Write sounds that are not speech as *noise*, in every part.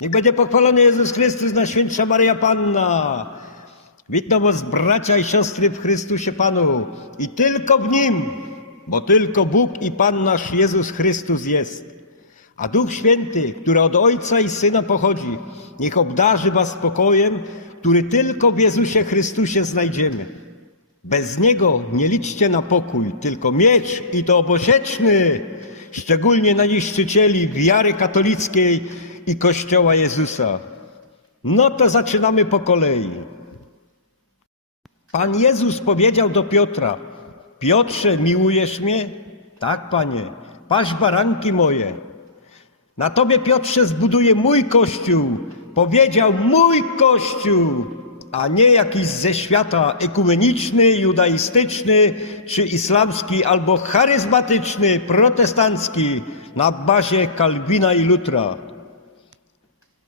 Niech będzie pochwalony Jezus Chrystus, Najświętsza Maryja Panna. Witam was bracia i siostry w Chrystusie Panu i tylko w Nim, bo tylko Bóg i Pan nasz Jezus Chrystus jest. A Duch Święty, który od Ojca i Syna pochodzi, niech obdarzy was spokojem, który tylko w Jezusie Chrystusie znajdziemy. Bez Niego nie liczcie na pokój, tylko miecz i to obosieczny, szczególnie na niszczycieli wiary katolickiej i Kościoła Jezusa. No to zaczynamy po kolei. Pan Jezus powiedział do Piotra: Piotrze, miłujesz mnie? Tak, panie. Paś baranki moje. Na tobie, Piotrze, zbuduję mój kościół. Powiedział mój kościół, a nie jakiś ze świata ekumeniczny, judaistyczny, czy islamski, albo charyzmatyczny, protestancki, na bazie Kalwina i Lutra.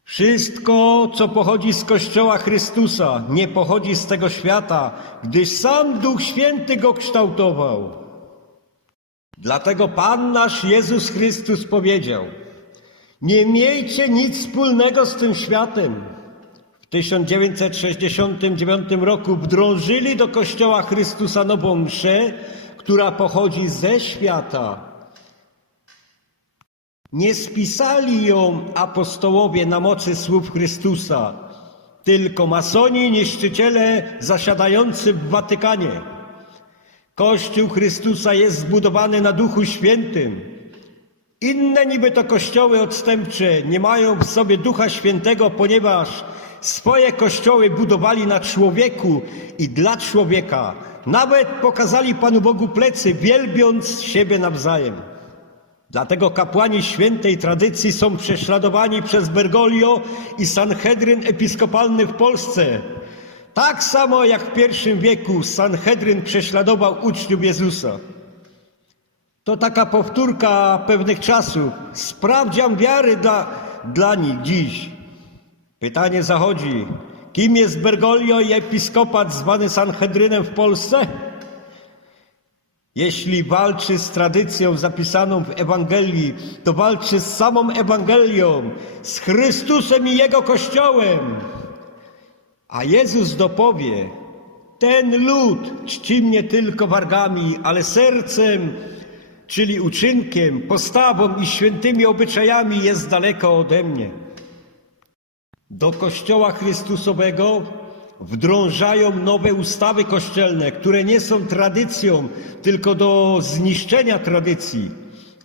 Wszystko, co pochodzi z Kościoła Chrystusa, nie pochodzi z tego świata, gdyż sam Duch Święty go kształtował. Dlatego Pan nasz Jezus Chrystus powiedział: Nie miejcie nic wspólnego z tym światem. W 1969 roku wdrążyli do Kościoła Chrystusa nową mszę, która pochodzi ze świata. Nie spisali ją apostołowie na mocy słów Chrystusa, tylko masoni niszczyciele zasiadający w Watykanie. Kościół Chrystusa jest zbudowany na Duchu Świętym. Inne niby to kościoły odstępcze nie mają w sobie Ducha Świętego, ponieważ swoje kościoły budowali na człowieku i dla człowieka. Nawet pokazali Panu Bogu plecy, wielbiąc siebie nawzajem. Dlatego kapłani świętej tradycji są prześladowani przez Bergoglio i Sanhedryn Episkopalny w Polsce. Tak samo jak w I wieku Sanhedryn prześladował uczniów Jezusa. To taka powtórka pewnych czasów. Sprawdzian wiary dla, dla nich dziś. Pytanie zachodzi. Kim jest Bergoglio i episkopat zwany Sanhedrynem w Polsce? Jeśli walczy z tradycją zapisaną w Ewangelii, to walczy z samą Ewangelią, z Chrystusem i Jego Kościołem. A Jezus dopowie, ten lud czci mnie tylko wargami, ale sercem, czyli uczynkiem, postawą i świętymi obyczajami jest daleko ode mnie. Do Kościoła Chrystusowego wdrążają nowe ustawy kościelne, które nie są tradycją, tylko do zniszczenia tradycji.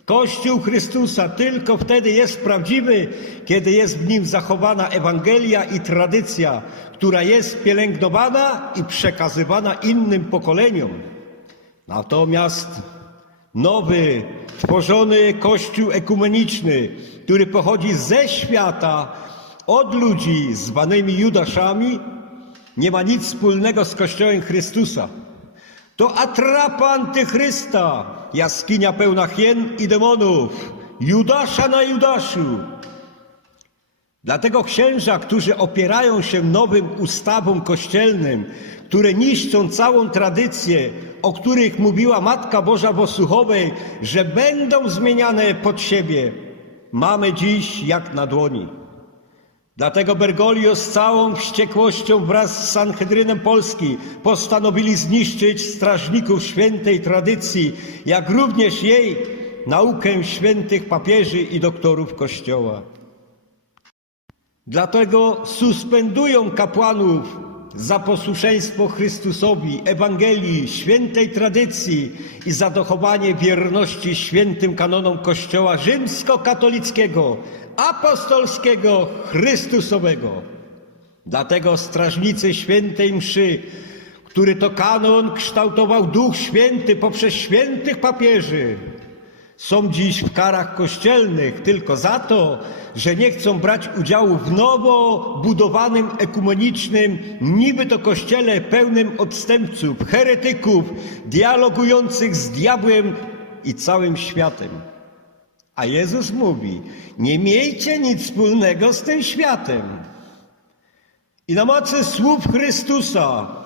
Kościół Chrystusa tylko wtedy jest prawdziwy, kiedy jest w nim zachowana Ewangelia i tradycja, która jest pielęgnowana i przekazywana innym pokoleniom. Natomiast nowy, tworzony Kościół ekumeniczny, który pochodzi ze świata, od ludzi zwanymi Judaszami, nie ma nic wspólnego z Kościołem Chrystusa. To atrapa antychrysta, jaskinia pełna hien i demonów, Judasza na Judaszu. Dlatego księża, którzy opierają się nowym ustawom kościelnym, które niszczą całą tradycję, o których mówiła Matka Boża w że będą zmieniane pod siebie, mamy dziś jak na dłoni. Dlatego Bergoglio z całą wściekłością wraz z Sanhedrynem Polski postanowili zniszczyć strażników świętej tradycji, jak również jej naukę świętych papieży i doktorów Kościoła. Dlatego suspendują kapłanów za posłuszeństwo Chrystusowi, Ewangelii, świętej tradycji i za dochowanie wierności świętym kanonom Kościoła rzymskokatolickiego, apostolskiego, Chrystusowego. Dlatego strażnicy świętej mszy, który to kanon kształtował Duch Święty poprzez świętych papieży, są dziś w karach kościelnych tylko za to, że nie chcą brać udziału w nowo budowanym ekumenicznym, niby to kościele pełnym odstępców, heretyków, dialogujących z diabłem i całym światem. A Jezus mówi: Nie miejcie nic wspólnego z tym światem. I na mocy słów Chrystusa,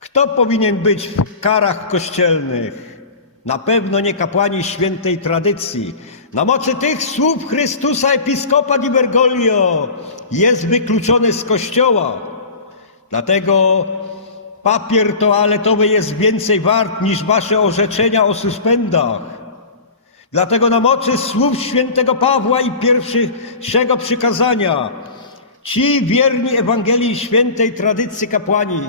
kto powinien być w karach kościelnych? Na pewno nie kapłani świętej tradycji. Na mocy tych słów Chrystusa episkopat i Bergoglio jest wykluczony z kościoła. Dlatego papier toaletowy jest więcej wart niż wasze orzeczenia o suspendach. Dlatego na mocy słów świętego Pawła i pierwszego przykazania ci wierni Ewangelii świętej tradycji kapłani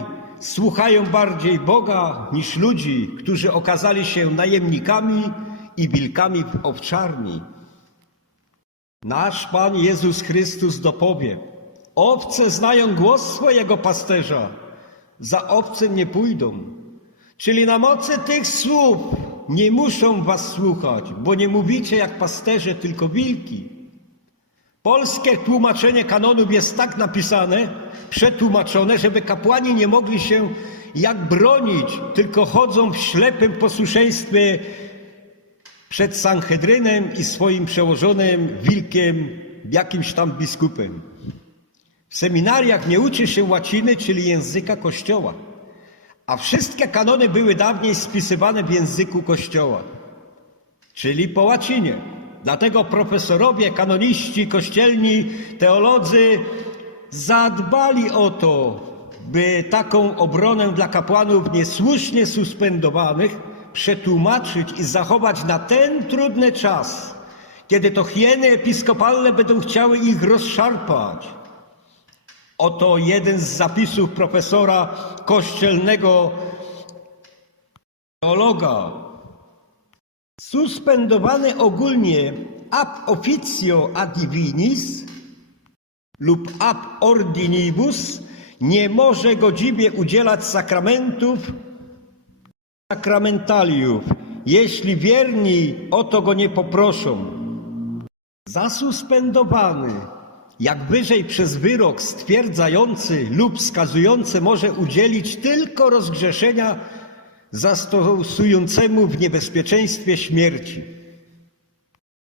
słuchają bardziej Boga niż ludzi, którzy okazali się najemnikami i wilkami w owczarni. Nasz Pan Jezus Chrystus dopowie: Owce znają głos swojego pasterza, za owcem nie pójdą. Czyli na mocy tych słów nie muszą was słuchać, bo nie mówicie jak pasterze, tylko wilki. Polskie tłumaczenie kanonów jest tak napisane, przetłumaczone, żeby kapłani nie mogli się jak bronić, tylko chodzą w ślepym posłuszeństwie przed Sanhedrynem i swoim przełożonym wilkiem, jakimś tam biskupem. W seminariach nie uczy się łaciny, czyli języka Kościoła, a wszystkie kanony były dawniej spisywane w języku Kościoła, czyli po łacinie. Dlatego profesorowie, kanoniści, kościelni, teolodzy zadbali o to, by taką obronę dla kapłanów niesłusznie suspendowanych przetłumaczyć i zachować na ten trudny czas, kiedy to hieny episkopalne będą chciały ich rozszarpać. Oto jeden z zapisów profesora kościelnego teologa. Suspendowany ogólnie ab officio ad divinis lub ab ordinibus nie może godziwie udzielać sakramentów sakramentaliów, jeśli wierni o to go nie poproszą. Zasuspendowany, jak wyżej przez wyrok stwierdzający lub skazujący może udzielić tylko rozgrzeszenia zastosującemu w niebezpieczeństwie śmierci.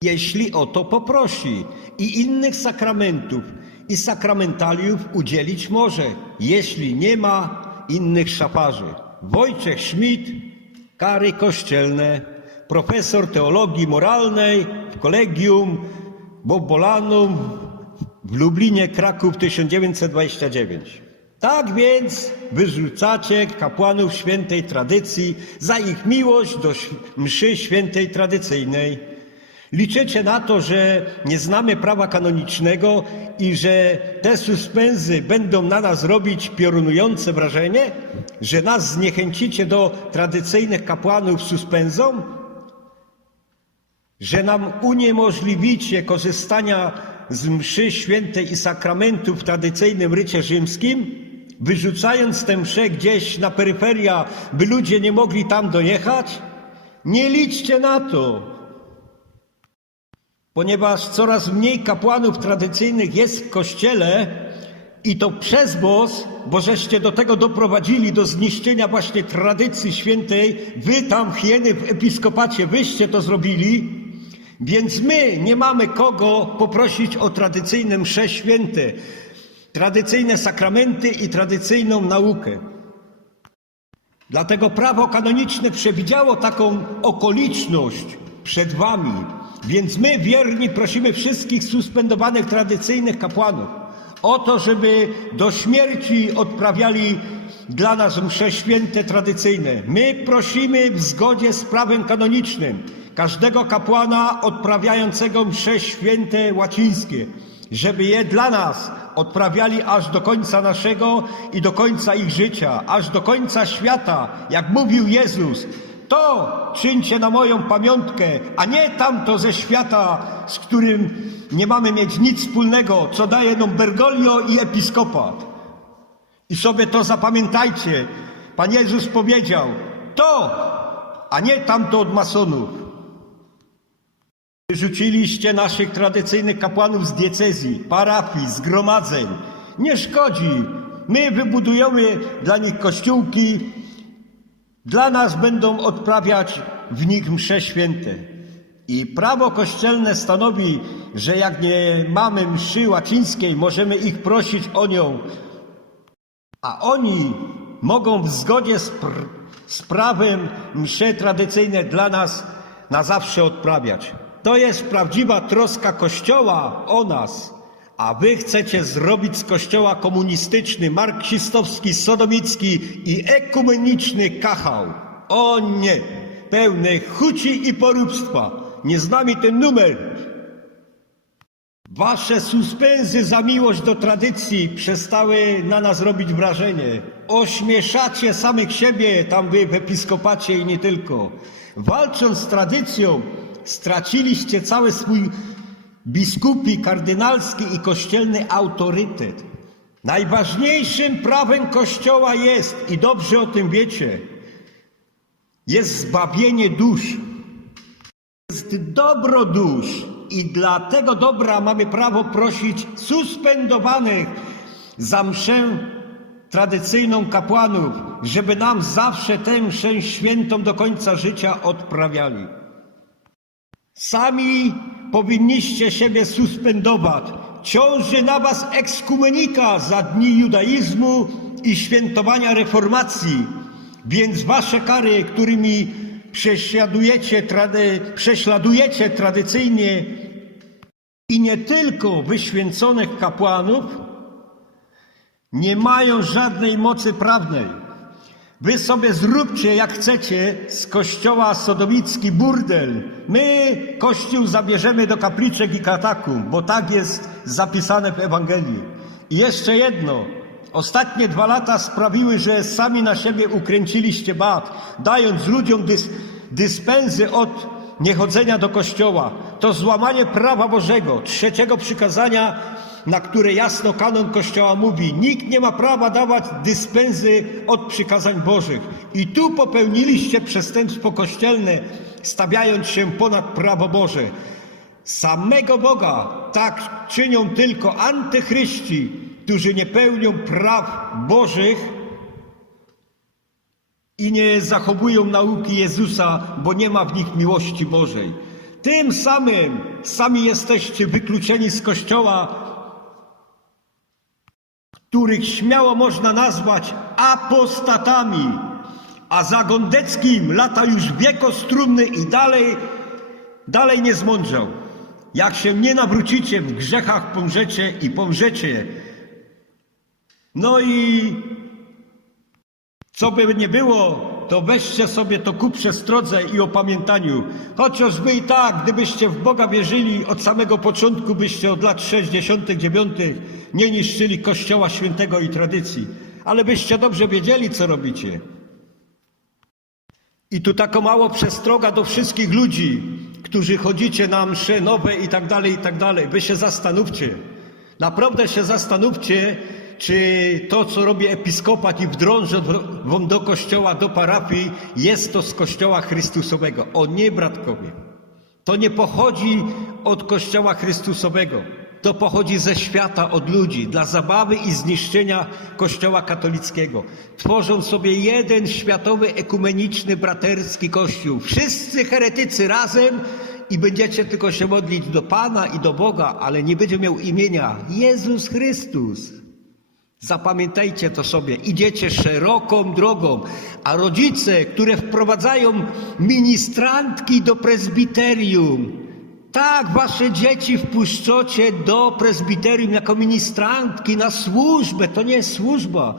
Jeśli o to poprosi i innych sakramentów i sakramentaliów udzielić może, jeśli nie ma innych szafarzy. Wojciech Schmidt, kary kościelne, profesor teologii moralnej w Kolegium Bobolanum w Lublinie, Kraków 1929. Tak więc wyrzucacie kapłanów świętej tradycji za ich miłość do mszy świętej tradycyjnej. Liczycie na to, że nie znamy prawa kanonicznego i że te suspensy będą na nas robić piorunujące wrażenie? Że nas zniechęcicie do tradycyjnych kapłanów suspensą? Że nam uniemożliwicie korzystania z mszy świętej i sakramentu w tradycyjnym rycie rzymskim? Wyrzucając tę mszę gdzieś na peryferia, by ludzie nie mogli tam dojechać? Nie liczcie na to ponieważ coraz mniej kapłanów tradycyjnych jest w kościele i to przez BOS, bo żeście do tego doprowadzili, do zniszczenia właśnie tradycji świętej, wy tam hieny w episkopacie, wyście to zrobili, więc my nie mamy kogo poprosić o tradycyjne msze święte, tradycyjne sakramenty i tradycyjną naukę. Dlatego prawo kanoniczne przewidziało taką okoliczność przed wami. Więc my, wierni, prosimy wszystkich suspendowanych tradycyjnych kapłanów o to, żeby do śmierci odprawiali dla nas msze święte tradycyjne. My prosimy w zgodzie z prawem kanonicznym każdego kapłana odprawiającego msze święte łacińskie, żeby je dla nas odprawiali aż do końca naszego i do końca ich życia, aż do końca świata, jak mówił Jezus. To czyńcie na moją pamiątkę, a nie tamto ze świata, z którym nie mamy mieć nic wspólnego, co daje nam Bergoglio i episkopat. I sobie to zapamiętajcie. Pan Jezus powiedział, to, a nie tamto od masonów. Wyrzuciliście naszych tradycyjnych kapłanów z diecezji, parafii, zgromadzeń. Nie szkodzi. My wybudujemy dla nich kościółki, dla nas będą odprawiać w nich msze święte. I prawo kościelne stanowi, że jak nie mamy mszy łacińskiej, możemy ich prosić o nią, a oni mogą w zgodzie z z prawem msze tradycyjne dla nas na zawsze odprawiać. To jest prawdziwa troska Kościoła o nas. A wy chcecie zrobić z Kościoła komunistyczny, marksistowski, sodomicki i ekumeniczny kachał. O nie! Pełny chuci i poróbstwa. Nie z nami ten numer. Wasze suspensy za miłość do tradycji przestały na nas robić wrażenie. Ośmieszacie samych siebie tam wy w episkopacie i nie tylko. Walcząc z tradycją, straciliście cały swój biskupi, kardynalski i kościelny autorytet. Najważniejszym prawem Kościoła jest, i dobrze o tym wiecie, jest zbawienie dusz jest dobro dusz i dla tego dobra mamy prawo prosić suspendowanych za mszę tradycyjną kapłanów, żeby nam zawsze tę mszę świętą do końca życia odprawiali. Sami powinniście siebie suspendować. Ciąży na was ekskumenika za dni judaizmu i świętowania reformacji, więc wasze kary, którymi prześladujecie, trady, prześladujecie tradycyjnie i nie tylko wyświęconych kapłanów, nie mają żadnej mocy prawnej. Wy sobie zróbcie jak chcecie z kościoła sodomicki burdel. My kościół zabierzemy do kapliczek i katakumb, bo tak jest zapisane w Ewangelii. I jeszcze jedno. Ostatnie dwa lata sprawiły, że sami na siebie ukręciliście bat, dając ludziom dys, dyspensy od niechodzenia do kościoła. To złamanie prawa Bożego, trzeciego przykazania, na które jasno kanon Kościoła mówi, nikt nie ma prawa dawać dyspensy od przykazań Bożych. I tu popełniliście przestępstwo kościelne, stawiając się ponad prawo Boże. Samego Boga tak czynią tylko antychryści, którzy nie pełnią praw Bożych i nie zachowują nauki Jezusa, bo nie ma w nich miłości Bożej. Tym samym sami jesteście wykluczeni z Kościoła, których śmiało można nazwać apostatami, a za Gondeckim lata już wiekostrumny i dalej, dalej nie zmądrzał. Jak się nie nawrócicie, w grzechach pomrzecie i pomrzecie. No i co by nie było, to weźcie sobie to ku przestrodze i opamiętaniu. Chociaż wy i tak, gdybyście w Boga wierzyli od samego początku, byście od lat 69. nie niszczyli Kościoła Świętego i tradycji. Ale byście dobrze wiedzieli, co robicie. I tu taką mało przestroga do wszystkich ludzi, którzy chodzicie na msze nowe i tak dalej, i tak dalej. Wy się zastanówcie. Naprawdę się zastanówcie, czy to, co robi episkopat i wdrąży wam do kościoła, do parafii, jest to z kościoła Chrystusowego. O nie, bratkowie. To nie pochodzi od kościoła Chrystusowego. To pochodzi ze świata, od ludzi, dla zabawy i zniszczenia kościoła katolickiego. Tworzą sobie jeden światowy, ekumeniczny, braterski kościół. Wszyscy heretycy razem i będziecie tylko się modlić do Pana i do Boga, ale nie będzie miał imienia Jezus Chrystus. Zapamiętajcie to sobie, idziecie szeroką drogą, a rodzice, które wprowadzają ministrantki do prezbiterium, tak, wasze dzieci wpuszczocie do prezbiterium jako ministrantki na służbę, to nie jest służba.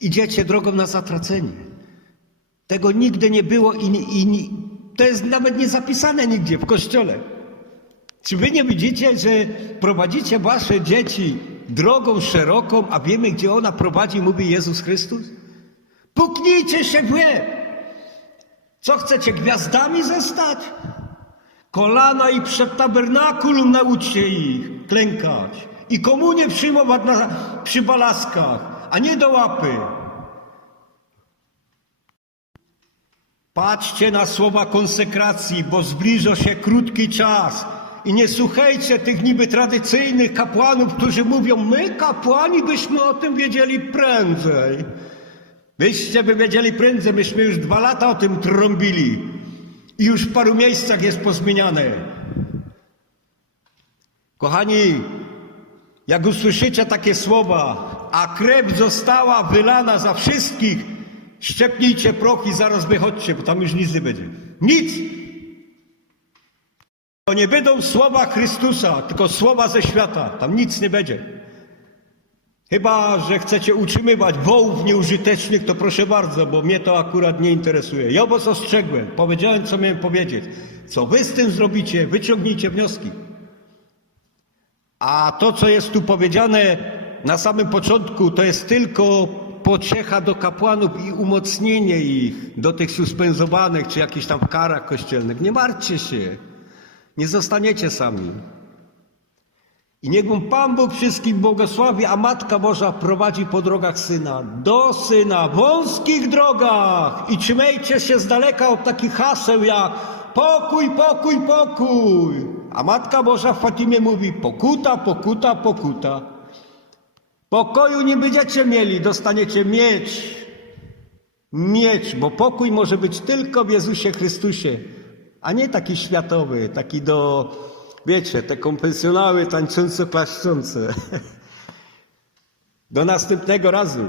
Idziecie drogą na zatracenie. Tego nigdy nie było i, i to jest nawet nie zapisane nigdzie w kościele. Czy wy nie widzicie, że prowadzicie wasze dzieci drogą szeroką, a wiemy, gdzie ona prowadzi, mówi Jezus Chrystus? Puknijcie się w łeb! Co chcecie, gwiazdami zostać? Kolana i przed tabernakulum nauczcie ich klękać i komunię przyjmować na, przy balaskach, a nie do łapy. Patrzcie na słowa konsekracji, bo zbliża się krótki czas. I nie słuchajcie tych niby tradycyjnych kapłanów, którzy mówią, my kapłani byśmy o tym wiedzieli prędzej. Wyście by wiedzieli prędzej, myśmy już dwa lata o tym trąbili. I już w paru miejscach jest pozmieniane. Kochani, jak usłyszycie takie słowa, a krew została wylana za wszystkich, Szczepnijcie proch i zaraz wychodźcie, bo tam już nic nie będzie. Nic! To nie będą słowa Chrystusa, tylko słowa ze świata. Tam nic nie będzie. Chyba, że chcecie utrzymywać wołów nieużytecznych, to proszę bardzo, bo mnie to akurat nie interesuje. Ja was ostrzegłem, powiedziałem, co miałem powiedzieć. Co wy z tym zrobicie, wyciągnijcie wnioski. A to, co jest tu powiedziane na samym początku, to jest tylko pociecha do kapłanów i umocnienie ich do tych suspendowanych, czy jakichś tam karach kościelnych. Nie martwcie się, nie zostaniecie sami. I niech mu Pan Bóg wszystkich błogosławi, a Matka Boża prowadzi po drogach Syna, do Syna, wąskich drogach. I trzymajcie się z daleka od takich haseł jak pokój, pokój, pokój. A Matka Boża w Fatimie mówi pokuta, pokuta, pokuta. Pokoju nie będziecie mieli, dostaniecie miecz. Miecz, bo pokój może być tylko w Jezusie Chrystusie, a nie taki światowy, taki do, wiecie, te konfesjonały tańcząco klaszczące. *laughs* Do następnego razu.